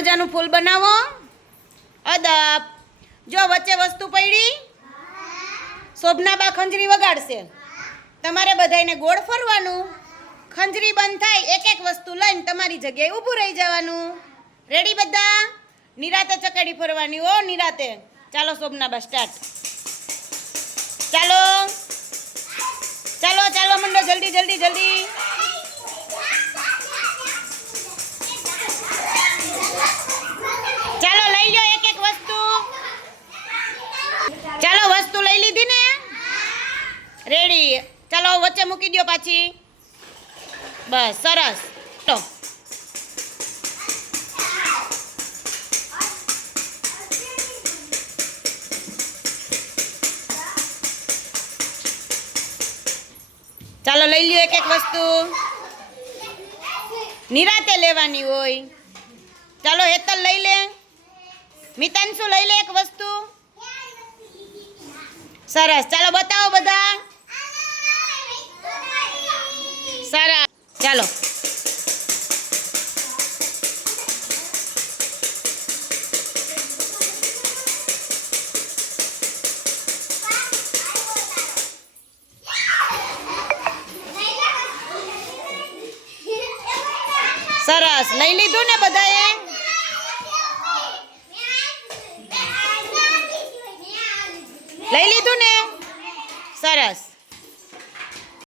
મજાનું ફૂલ બનાવો. અદબ. જો વચ્ચે વસ્તુ પડી? શોભનાબા ખંજરી વગાડશે. તમારે બધાયને ગોળ ફરવાનું. ખંજરી બંધ થાય એક એક વસ્તુ લઈને તમારી જગ્યાએ ઊભું રહી જવાનું. રેડી બધા? નિરાતે ચકડી ફરવાની ઓ નિરાતે. ચાલો શોભનાબા સ્ટાર્ટ રેડી ચાલો વચ્ચે મૂકી દો પાછી. બસ, સરસ. તો. ચાલો લઈ લ્યો એક એક વસ્તુ. નિરાતે લેવાની હોય. ચાલો હેતલ લઈ લે. મિતાન શું લઈ લે એક વસ્તુ. સરસ. ચાલો બતાવો બધા સરસ ચાલો. સરસ. લઈ લીધું ને બધાએ? લઈ લીધું ને? સરસ.